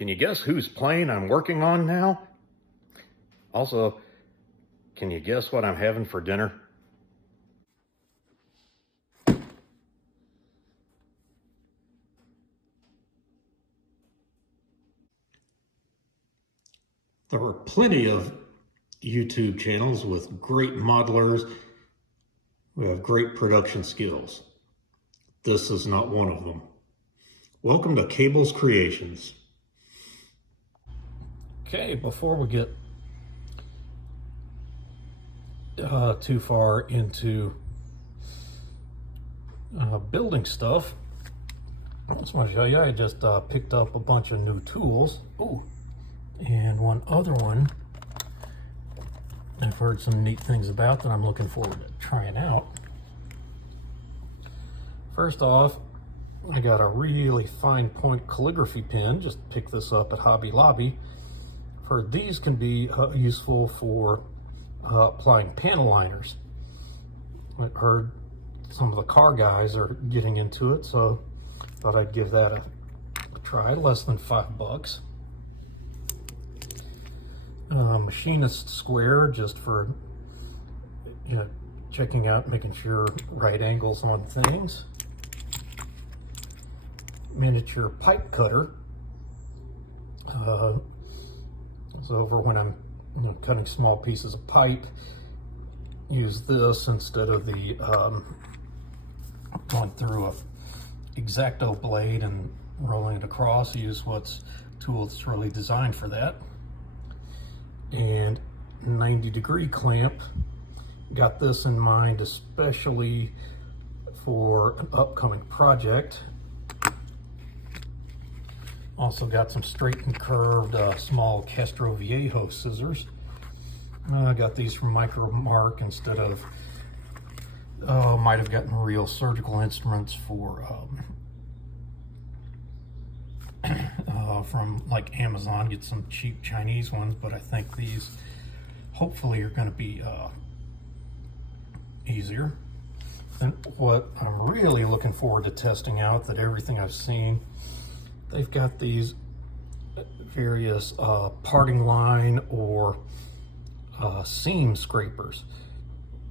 Can you guess whose plane I'm working on now? Also, can you guess what I'm having for dinner? There are plenty of YouTube channels with great modelers who have great production skills. This is not one of them. Welcome to Cable's Creations. Okay, before we get too far into building stuff, I just want to show you I just picked up a bunch of new tools. Ooh, and one other one I've heard some neat things about that I'm looking forward to trying out. First off, I got a really fine point calligraphy pen. Just picked this up at Hobby Lobby. These can be useful for applying panel liners. I heard some of the car guys are getting into it, so thought I'd give that a try. Less than $5. Machinist square, just for checking out, making sure right angles on things. Miniature pipe cutter. So over when I'm cutting small pieces of pipe, use this instead of the going through a X-Acto blade and rolling it across. Use what's tool that's really designed for that. And 90-degree clamp. Got this in mind especially for an upcoming project. Also got some straight and curved small Castro Viejo scissors. I got these from Micro Mark instead of, might have gotten real surgical instruments for from like Amazon. Get some cheap Chinese ones, but I think these hopefully are going to be easier. And what I'm really looking forward to testing out, that everything I've seen, they've got these various parting line or seam scrapers.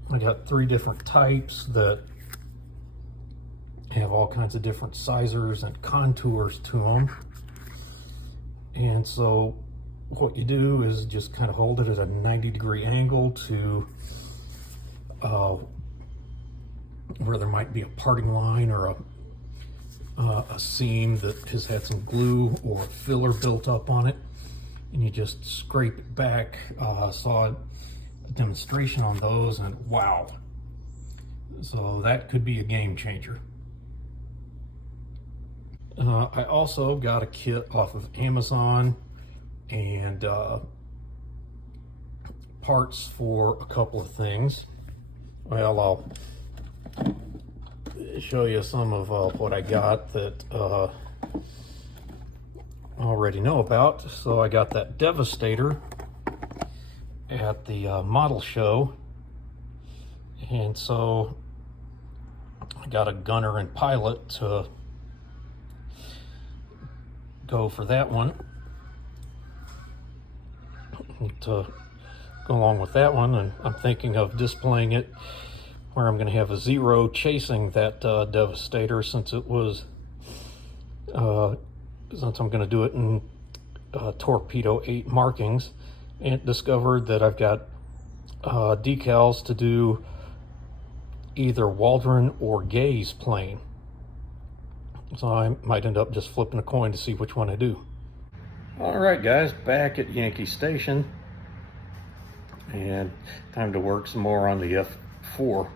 I got 3 different types that have all kinds of different sizers and contours to them. And so what you do is just kind of hold it at a 90-degree angle to where there might be a parting line or a seam that has had some glue or filler built up on it, and you just scrape it back. Saw a demonstration on those, and wow, so that could be a game changer. I also got a kit off of Amazon and parts for a couple of things. Well, I'll show you some of what I got that I already know about. So I got that Devastator at the model show, and so I got a gunner and pilot to go for that one, to go along with that one. And I'm thinking of displaying it where I'm going to have a Zero chasing that Devastator, since it was since I'm going to do it in Torpedo 8 markings, and discovered that I've got decals to do either Waldron or Gaze plane. So I might end up just flipping a coin to see which one I do. All right, guys, back at Yankee Station, and time to work some more on the F-4.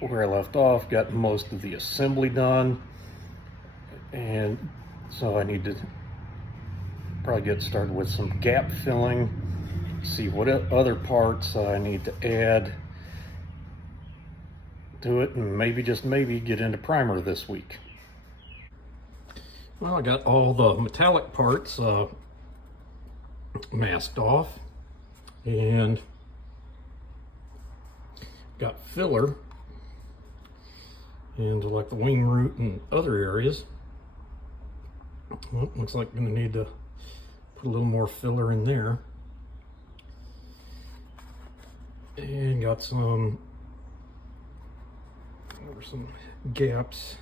Where I left off, got most of the assembly done, and so I need to probably get started with some gap filling, see what other parts I need to add to it, and maybe, just maybe, get into primer this week. Well, I got all the metallic parts masked off, and got filler into like the wing root and other areas. Well, looks like I'm gonna need to put a little more filler in there. And got some gaps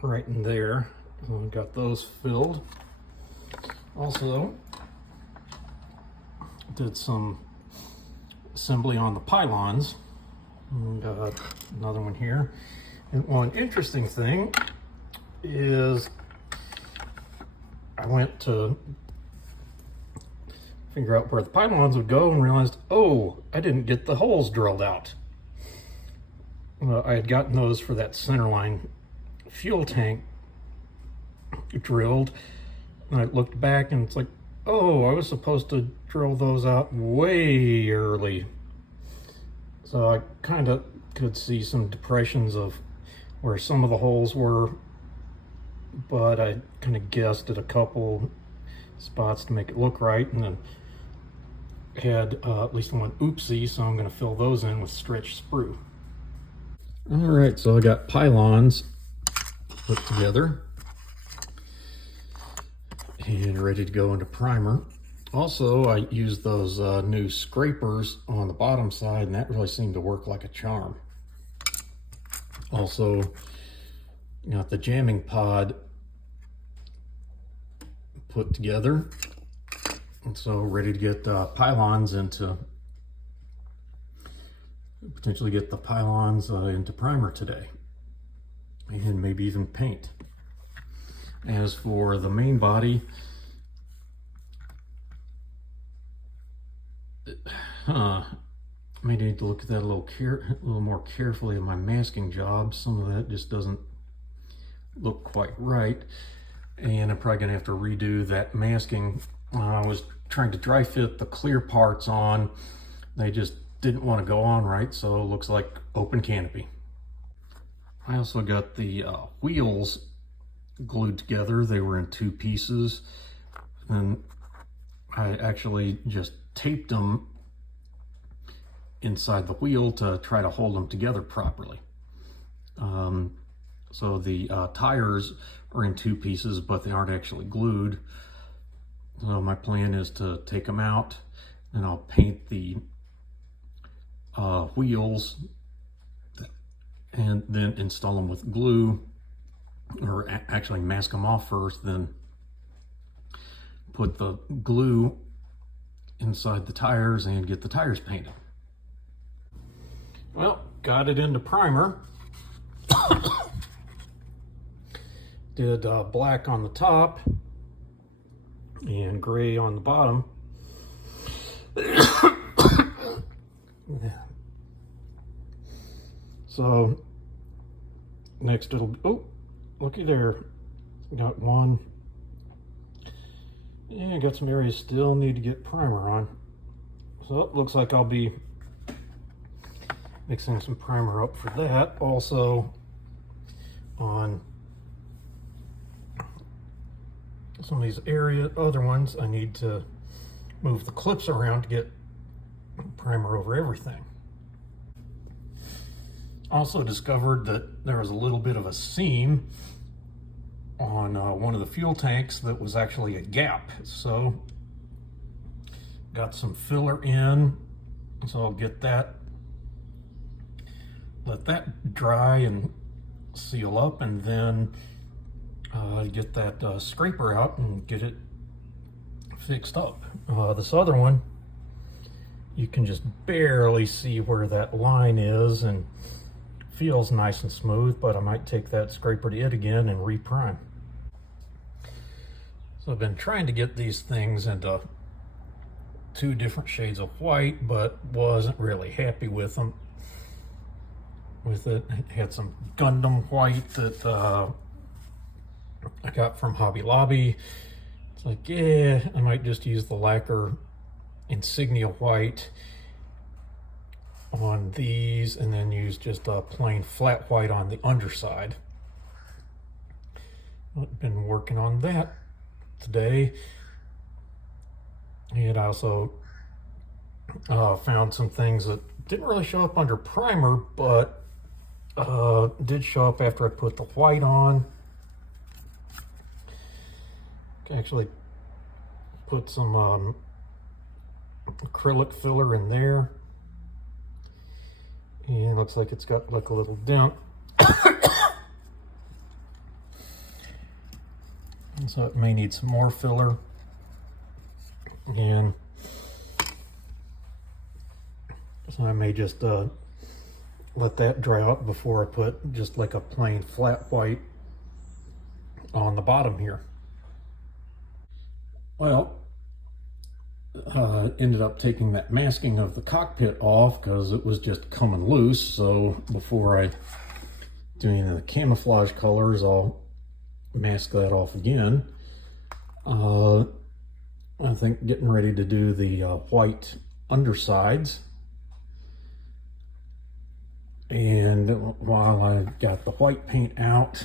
right in there. Got those filled. Also, did some assembly on the pylons. Got another one here. And one interesting thing is I went to figure out where the pylons would go and realized, oh, I didn't get the holes drilled out. I had gotten those for that centerline fuel tank drilled. And I looked back and it's like, oh, I was supposed to drill those out way early. So I kind of could see some depressions of where some of the holes were, but I kind of guessed at a couple spots to make it look right, and then had at least one oopsie, so I'm going to fill those in with stretch sprue. All right, so I got pylons put together and ready to go into primer. Also, I used those new scrapers on the bottom side, and that really seemed to work like a charm. Also, got the jamming pod put together, and so ready to get pylons into, potentially get the pylons into primer today, and maybe even paint. As for the main body, may need to look at that a little more carefully in my masking job. Some of that just doesn't look quite right, and I'm probably gonna have to redo that masking. I was trying to dry fit the clear parts on, they just didn't want to go on right, so it looks like open canopy. I also got the wheels glued together. They were in two pieces, and I actually just taped them inside the wheel to try to hold them together properly. So the tires are in two pieces, but they aren't actually glued. So my plan is to take them out, and I'll paint the wheels and then install them with glue, or actually mask them off first, then put the glue inside the tires and get the tires painted. Well, got it into primer. Did black on the top and gray on the bottom. So next it'll, oh, looky there, got one. Yeah, got some areas still need to get primer on. So it looks like I'll be mixing some primer up for that. Also on some of these other ones, I need to move the clips around to get primer over everything. Also discovered that there was a little bit of a seam on one of the fuel tanks that was actually a gap. So got some filler in, so I'll get that, let that dry and seal up, and then get that scraper out and get it fixed up. This other one, you can just barely see where that line is, and feels nice and smooth, but I might take that scraper to it again and reprime. So I've been trying to get these things into two different shades of white, but wasn't really happy with them. With it, I had some Gundam white that I got from Hobby Lobby. It's like, yeah, I might just use the lacquer insignia white on these, and then use just a plain flat white on the underside. I've been working on that today, and I also found some things that didn't really show up under primer, but did show up after I put the white on. Actually put some acrylic filler in there, and looks like it's got like a little dent. So it may need some more filler, and so I may just let that dry out before I put just like a plain flat white on the bottom here. Well, ended up taking that masking of the cockpit off because it was just coming loose. So before I do any of the camouflage colors, I'll mask that off again. I think getting ready to do the white undersides. And while I've got the white paint out,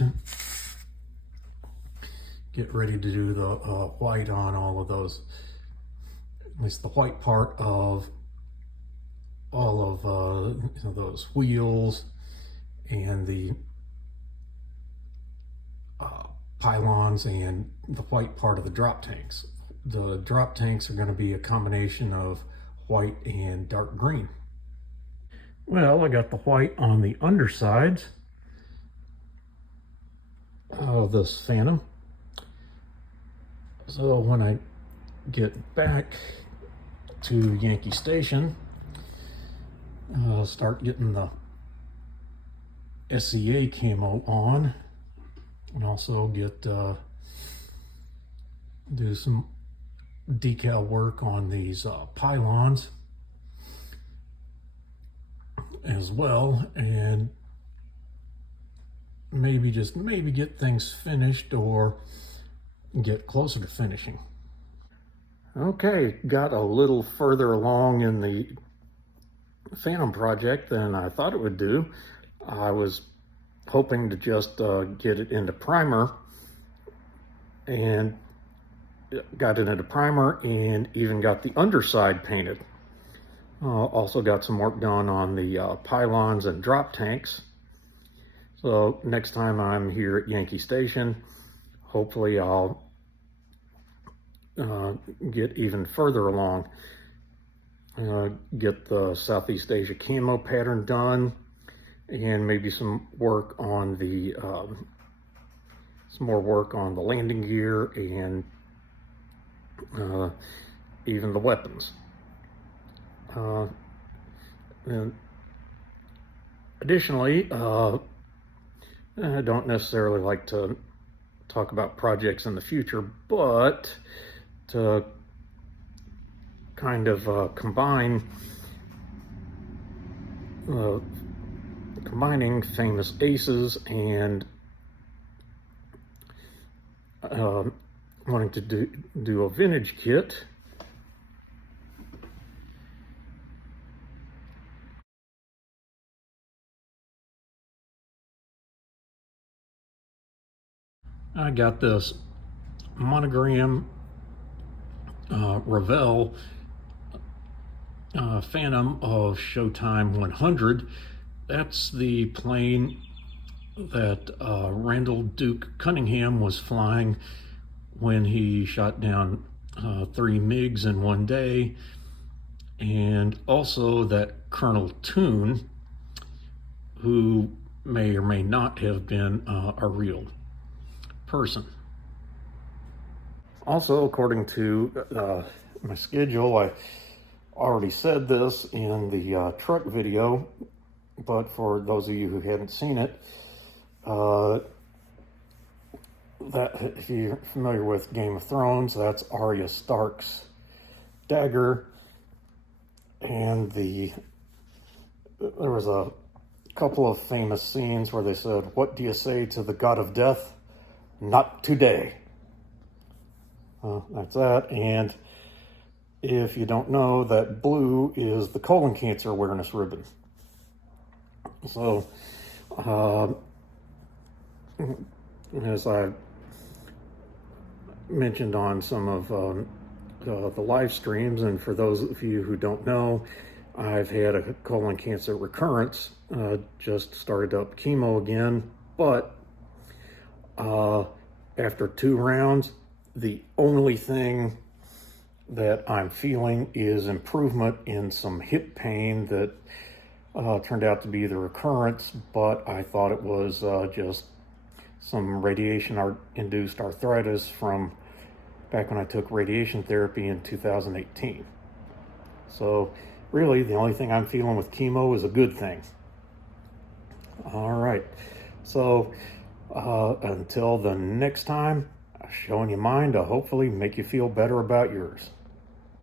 get ready to do the white on all of those, at least the white part of all of those wheels and the pylons and the white part of the drop tanks. The drop tanks are going to be a combination of white and dark green. Well, I got the white on the undersides of this Phantom. So when I get back to Yankee Station, I'll start getting the SCA camo on, and also get do some decal work on these pylons as well, and maybe get things finished or get closer to finishing. Okay, got a little further along in the Phantom project than I thought it would do. I was hoping to just get it into primer, and got it into primer and even got the underside painted. Also got some work done on the pylons and drop tanks. So next time I'm here at Yankee Station, hopefully I'll get even further along. Get the Southeast Asia camo pattern done, and maybe some work on the some more work on the landing gear and even the weapons. And additionally, I don't necessarily like to talk about projects in the future, but to kind of combining famous aces and wanting to do a vintage kit. I got this monogram Revell Phantom of Showtime 100. That's the plane that Randall Duke Cunningham was flying when he shot down 3 MiGs in one day, and also that Colonel Toon, who may or may not have been a real person. Also, according to my schedule, I already said this in the truck video, but for those of you who haven't seen it, that if you're familiar with Game of Thrones, that's Arya Stark's dagger, and there was a couple of famous scenes where they said, "What do you say to the god of death? Not today." That's that. And if you don't know, that blue is the colon cancer awareness ribbon. So, as I mentioned on some of the live streams, and for those of you who don't know, I've had a colon cancer recurrence, just started up chemo again, but after 2 rounds, The only thing that I'm feeling is improvement in some hip pain that turned out to be the recurrence, but I thought it was just some radiation-induced arthritis from back when I took radiation therapy in 2018. So really, the only thing I'm feeling with chemo is a good thing. All right, so until the next time, showing you mine to hopefully make you feel better about yours.